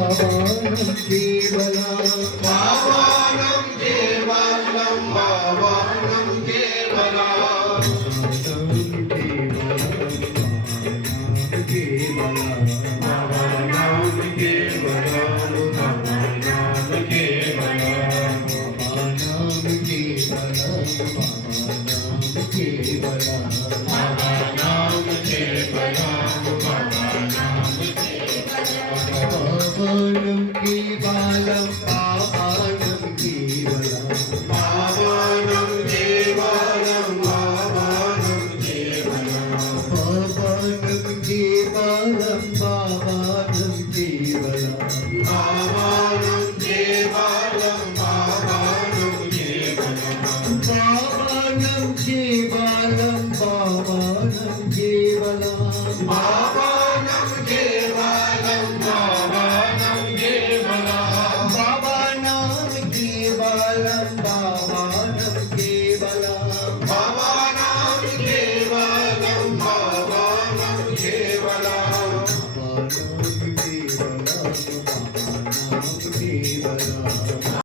పావనం కేవలం పావనం కేవలం పావనం కేవలం పావనం కేవలం పావనం కేవలం పావనం కేవలం పావనం కేవలం పావనం కేవలం పావనం కేవలం పావనం